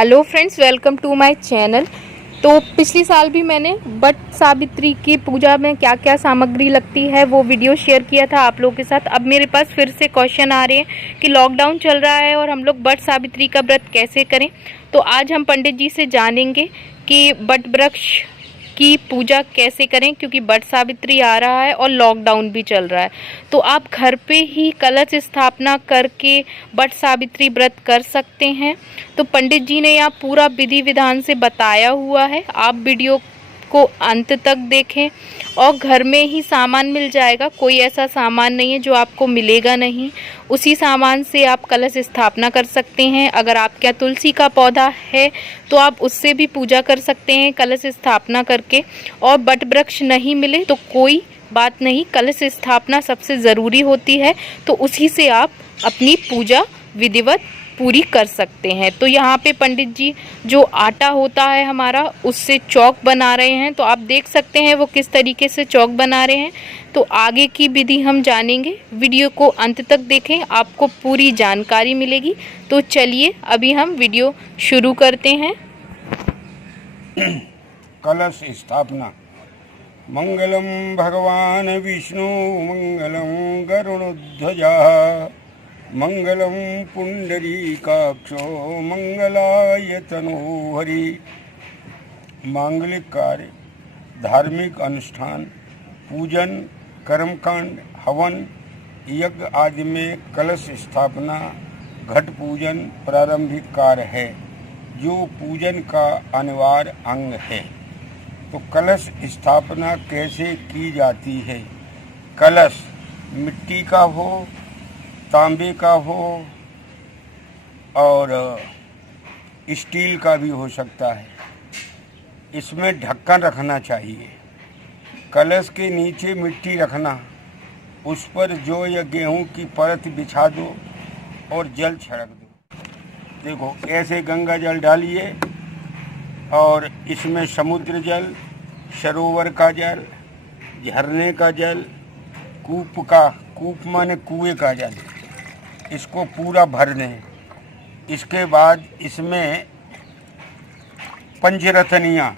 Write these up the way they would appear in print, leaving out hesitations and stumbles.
Hello friends, welcome to my channel. तो पिछली साल भी मैंने बट सावित्री की पूजा में क्या क्या सामग्री लगती है वो वीडियो शेयर किया था आप लोगों के साथ। अब मेरे पास फिर से क्वेश्चन आ रहे हैं कि लॉकडाउन चल रहा है और हम लोग बट सावित्री का व्रत कैसे करें। तो आज हम पंडित जी से जानेंगे कि बट वृक्ष की पूजा कैसे करें, क्योंकि बट सावित्री आ रहा है और लॉकडाउन भी चल रहा है। तो आप घर पे ही कलश स्थापना करके बट सावित्री व्रत कर सकते हैं। तो पंडित जी ने यहाँ पूरा विधि विधान से बताया हुआ है, आप वीडियो को अंत तक देखें। और घर में ही सामान मिल जाएगा, कोई ऐसा सामान नहीं है जो आपको मिलेगा नहीं। उसी सामान से आप कलश स्थापना कर सकते हैं। अगर आपके यहाँ तुलसी का पौधा है तो आप उससे भी पूजा कर सकते हैं कलश स्थापना करके। और बट वृक्ष नहीं मिले तो कोई बात नहीं, कलश स्थापना सबसे ज़रूरी होती है, तो उसी से आप अपनी पूजा विधिवत पूरी कर सकते हैं। तो यहाँ पे पंडित जी जो आटा होता है हमारा उससे चौक बना रहे हैं, तो आप देख सकते हैं वो किस तरीके से चौक बना रहे हैं। तो आगे की विधि हम जानेंगे, वीडियो को अंत तक देखें, आपको पूरी जानकारी मिलेगी। तो चलिए अभी हम वीडियो शुरू करते हैं। कलश स्थापना। मंगलम भगवान विष्णु मंगलम गरुड़ध्वजा मंगलम पुंडरीकाक्षो मंगलाय तनोहरि। मांगलिक कार्य, धार्मिक अनुष्ठान, पूजन, कर्मकांड, हवन, यज्ञ आदि में कलश स्थापना घट पूजन प्रारंभिक कार्य है जो पूजन का अनिवार्य अंग है। तो कलश स्थापना कैसे की जाती है? कलश मिट्टी का हो, तांबे का हो और स्टील का भी हो सकता है। इसमें ढक्कन रखना चाहिए। कलश के नीचे मिट्टी रखना, उस पर जौ या गेहूं की परत बिछा दो और जल छिड़क दो। देखो ऐसे गंगा जल डालिए और इसमें समुद्र जल, सरोवर का जल, झरने का जल, कूप माने कुएं का जल, इसको पूरा भर दें। इसके बाद इसमें पंचरत्नियाँ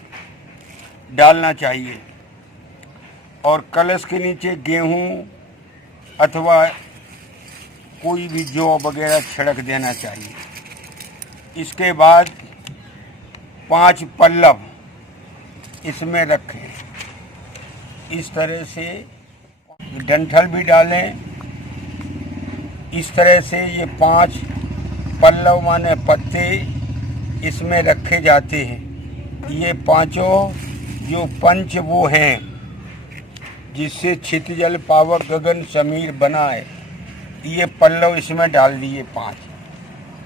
डालना चाहिए और कलश के नीचे गेहूं अथवा कोई भी जौ वगैरह छिड़क देना चाहिए। इसके बाद 5 पल्लव इसमें रखें। इस तरह से डंठल भी डालें। इस तरह से ये 5 पल्लव माने पत्ते इसमें रखे जाते हैं। ये पांचों जो पंच वो हैं जिससे क्षितिजल पावक गगन समीर बनाए, ये पल्लव इसमें डाल दिए 5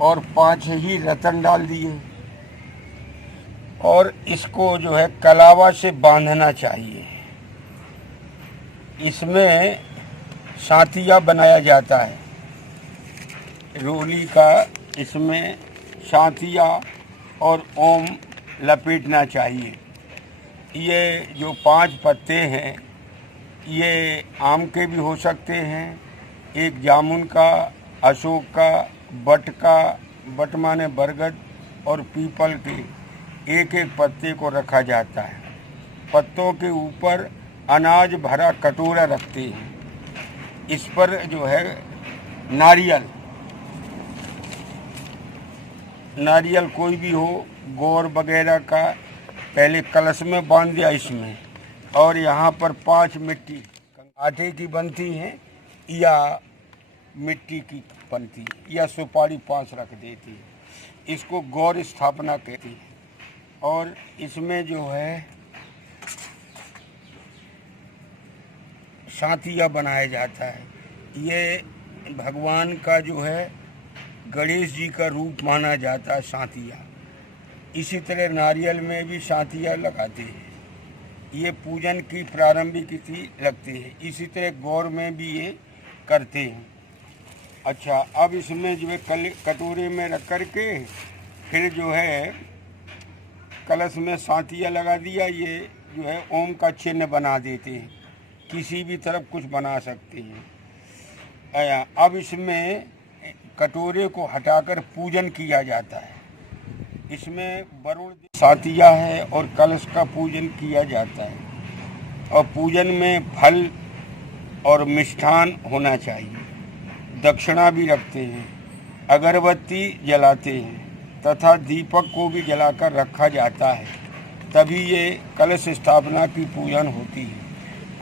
और 5 ही रतन डाल दिए। और इसको जो है कलावा से बांधना चाहिए। इसमें सातिया बनाया जाता है, रोली का। इसमें सातिया और ओम लपेटना चाहिए। ये जो 5 पत्ते हैं ये आम के भी हो सकते हैं, एक जामुन का, अशोक का, बट का, बट माने बरगद, और पीपल के एक एक पत्ते को रखा जाता है। पत्तों के ऊपर अनाज भरा कटोरा रखते हैं। इस पर जो है नारियल कोई भी हो, गौर वगैरह का पहले कलश में बांध दिया इसमें। और यहाँ पर 5 मिट्टी आटे की बनती हैं या मिट्टी की बनती है या सुपारी 5 रख देती है। इसको गौर स्थापना कहती है। और इसमें जो है सातिया बनाया जाता है। ये भगवान का जो है गणेश जी का रूप माना जाता है सातिया। इसी तरह नारियल में भी सातिया लगाते हैं। ये पूजन की प्रारंभिक तिथि लगती है। इसी तरह गौर में भी ये करते हैं। अच्छा, अब इसमें जो है कटोरे में रख कर के फिर जो है कलश में सातिया लगा दिया। ये जो है ओम का चिन्ह बना देते हैं, किसी भी तरफ कुछ बना सकते हैं। अब इसमें कटोरे को हटाकर पूजन किया जाता है। इसमें वरुण सातिया है और कलश का पूजन किया जाता है और पूजन में फल और मिष्ठान होना चाहिए। दक्षिणा भी रखते हैं, अगरबत्ती जलाते हैं तथा दीपक को भी जलाकर रखा जाता है, तभी ये कलश स्थापना की पूजन होती है।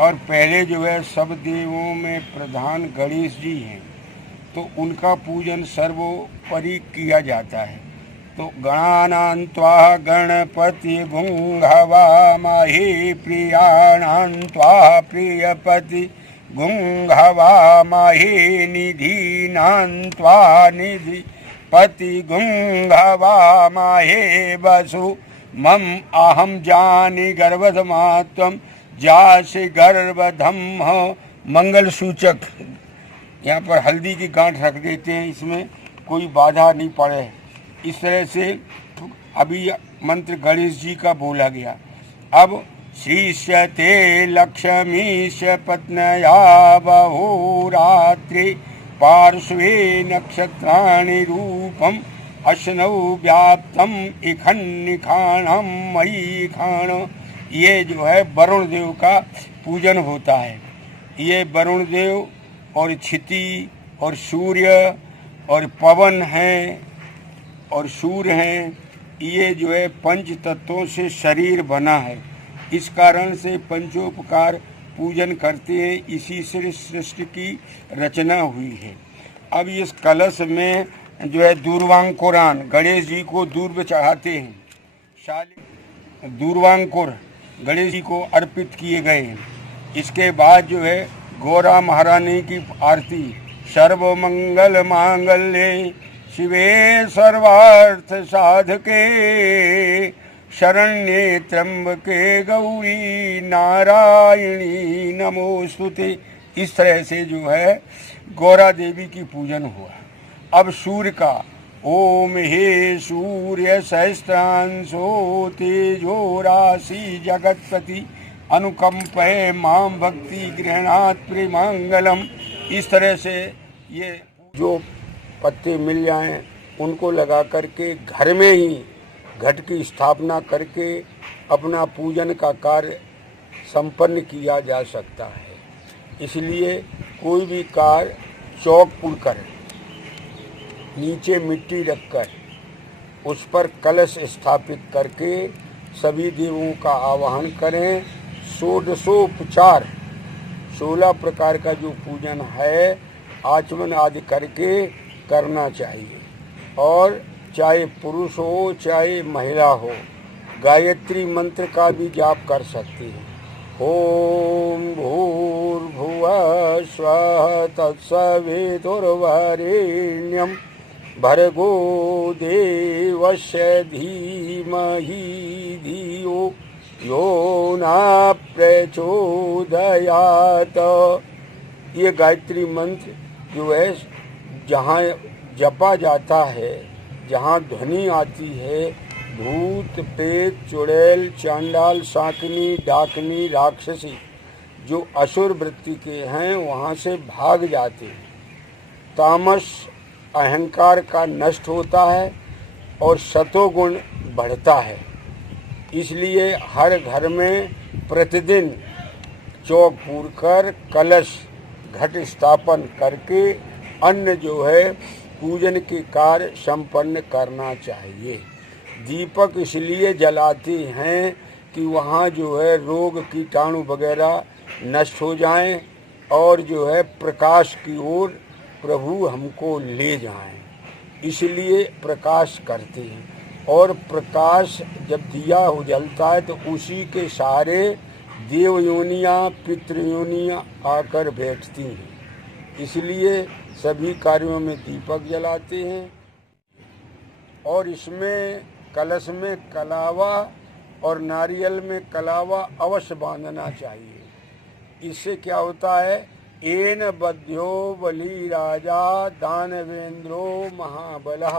और पहले जो है सब देवों में प्रधान गणेश जी हैं, तो उनका पूजन सर्वोपरि किया जाता है। तो गणानां त्वा गणपति गुंहवामहे प्रियाणां त्वा प्रियपति गुंहवामहे निधीनां त्वा निधिपति गुंहवामहे वसु मम अहम जानि गर्भधमात्वं जासि गर्भधम। मंगल सूचक यहाँ पर हल्दी की गांठ रख देते हैं, इसमें कोई बाधा नहीं पड़े। इस तरह से अभी मंत्र गणेश जी का बोला गया। अब श्रीष्यते लक्ष्मीश पत्न्या बहुरात्रि पार्श्वे नक्षत्राणि रूपम अश्नौ व्याप्तम इखन्निखाणम मयि खाण। ये जो है वरुण देव का पूजन होता है। ये वरुण देव और क्षिति और सूर्य और पवन हैं और सूर्य हैं, ये जो है पंच तत्वों से शरीर बना है। इस कारण से पंचोपकार पूजन करते हैं, इसी से सृष्टि की रचना हुई है। अब इस कलश में जो है दूर्वांकुरान गणेश जी को दूर्व चढ़ाते हैं। शाली दूर्वांकुर गणेश जी को अर्पित किए गए हैं। इसके बाद जो है गौरा महारानी की आरती। सर्वमंगल मांगल्ये शिवे सर्वार्थ साधके शरण्ये त्र्यंबके गौरी नारायणी नमोस्तुते। इस तरह से जो है गौरा देवी की पूजन हुआ। अब सूर्य का ओम हे सूर्य सहस्त्रांशो तेजो राशि जगतपति अनुकंपये माम भक्ति गृहणात् प्रेमांगलम। इस तरह से ये जो पत्ते मिल जाएं उनको लगा करके घर में ही घट की स्थापना करके अपना पूजन का कार्य संपन्न किया जा सकता है। इसलिए कोई भी कार्य चौक पुर कर नीचे मिट्टी रखकर उस पर कलश स्थापित करके सभी देवों का आवाहन करें। षोडशोपचार 16 प्रकार का जो पूजन है आचमन आदि करके करना चाहिए। और चाहे पुरुष हो चाहे महिला हो, गायत्री मंत्र का भी जाप कर सकती है। ओम भूर्भुवः स्वः तत्सवितुर्वरेण्यं भर्गो देवस्य धीमहि धियो यो न प्रचोदयात्। ये गायत्री मंत्र जो है जहाँ जपा जाता है, जहाँ ध्वनि आती है, भूत प्रेत चुड़ैल चांडाल शाकिनी डाकनी राक्षसी जो असुर वृत्ति के हैं वहाँ से भाग जाते हैं। तामस अहंकार का नष्ट होता है और सतोगुण बढ़ता है। इसलिए हर घर में प्रतिदिन चौक पूर कर कलश घट स्थापन करके अन्न जो है पूजन के कार्य संपन्न करना चाहिए। दीपक इसलिए जलाते हैं कि वहाँ जो है रोग कीटाणु वगैरह नष्ट हो जाएं और जो है प्रकाश की ओर प्रभु हमको ले जाएं, इसलिए प्रकाश करते हैं। और प्रकाश जब दिया हो जलता है तो उसी के सहारे देव योनियाँ पितृयोनियाँ आकर बैठती हैं। इसलिए सभी कार्यों में दीपक जलाते हैं। और इसमें कलश में कलावा और नारियल में कलावा अवश्य बांधना चाहिए। इससे क्या होता है, एन बध्यो बलि राजा दानवेंद्रो महाबलः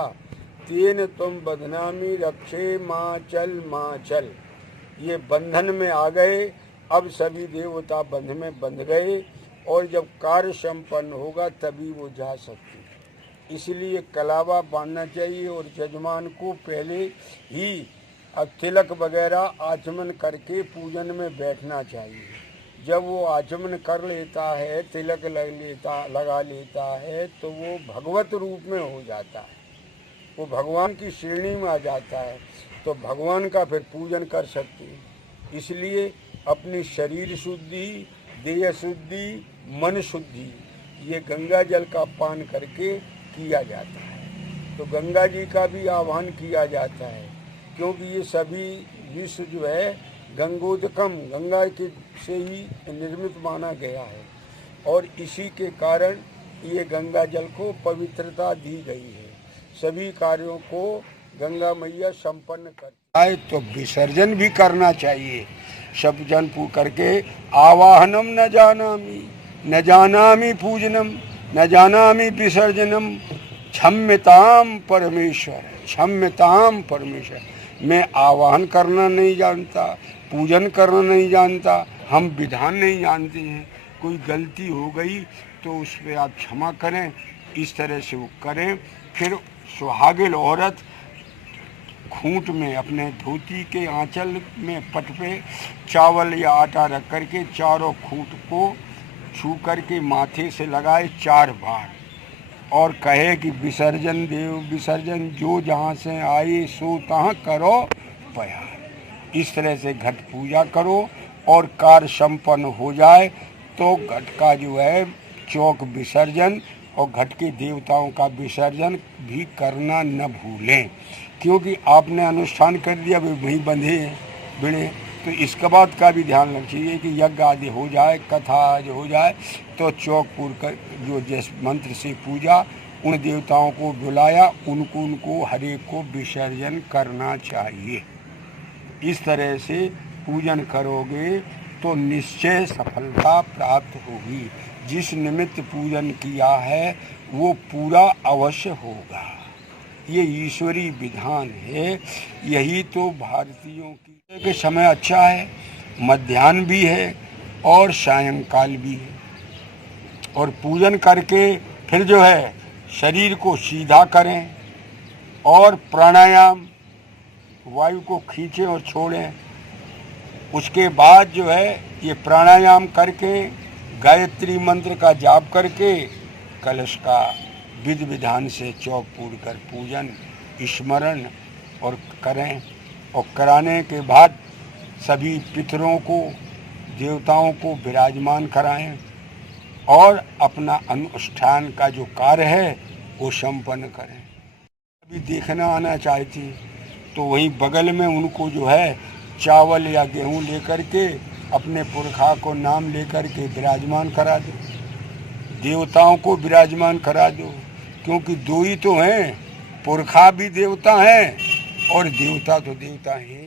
तेन तुम बदनामी रक्षे माँ चल। ये बंधन में आ गए। अब सभी देवता बंध में बंध गए और जब कार्य संपन्न होगा तभी वो जा सकते। इसलिए कलावा बांधना चाहिए और जजमान को पहले ही अब तिलक वगैरह आचमन करके पूजन में बैठना चाहिए। जब वो आचमन कर लेता है, तिलक लगा लेता है, तो वो भगवत रूप में हो जाता है, वो भगवान की श्रेणी में आ जाता है, तो भगवान का फिर पूजन कर सकते हैं। इसलिए अपनी शरीर शुद्धि, देह शुद्धि, मन शुद्धि ये गंगा जल का पान करके किया जाता है। तो गंगा जी का भी आह्वान किया जाता है, क्योंकि ये सभी विश्व जो है गंगोदकम, गंगा के से ही निर्मित माना गया है, और इसी के कारण ये गंगा जल को पवित्रता दी गई है। सभी कार्यों को गंगा मैया संपन्न करती है, तो विसर्जन भी करना चाहिए। सब जन पू करके आवाहनम न जानामि पूजनम न जानामि विसर्जनम क्षम्यताम परमेश्वर, क्षम्यताम परमेश्वर। मैं आवाहन करना नहीं जानता, पूजन करना नहीं जानता, हम विधान नहीं जानते हैं। कोई गलती हो गई तो उस पर आप क्षमा करें, इस तरह से वो करें। फिर सुहागिन औरत खूंट में अपने धोती के आंचल में पट पे चावल या आटा रख करके चारों खूंट को छू करके माथे से लगाए 4 बार और कहे कि विसर्जन देव विसर्जन, जो जहाँ से आए सो तहाँ करो प्यार। इस तरह से घट पूजा करो और कार्य संपन्न हो जाए तो घट का जो है चौक विसर्जन और घट के देवताओं का विसर्जन भी करना न भूलें, क्योंकि आपने अनुष्ठान कर दिया, वे वहीं बंधे भिड़े। तो इसके बाद का भी ध्यान रखना चाहिए कि यज्ञ आदि हो जाए, कथा आदि हो जाए तो चौक पूर कर जो जिस मंत्र से पूजा, उन देवताओं को बुलाया, उनको हर एक को विसर्जन करना चाहिए। इस तरह से पूजन करोगे तो निश्चय सफलता प्राप्त होगी। जिस निमित्त पूजन किया है वो पूरा अवश्य होगा। ये ईश्वरी विधान है। यही तो भारतीयों की के समय अच्छा है, मध्याह्न भी है और सायंकाल भी है। और पूजन करके फिर जो है शरीर को सीधा करें और प्राणायाम, वायु को खींचें और छोड़ें। उसके बाद जो है ये प्राणायाम करके गायत्री मंत्र का जाप करके कलश का विधि विधान से चौक पूर कर पूजन स्मरण और करें। और कराने के बाद सभी पितरों को, देवताओं को विराजमान कराएं और अपना अनुष्ठान का जो कार्य है वो संपन्न करें। अभी देखना आना चाहती तो वहीं बगल में उनको जो है चावल या गेहूं लेकर के अपने पुरखा को नाम लेकर के विराजमान करा दो, देवताओं को विराजमान करा दो, क्योंकि 2 ही तो हैं, पुरखा भी देवता हैं और देवता तो देवता हैं।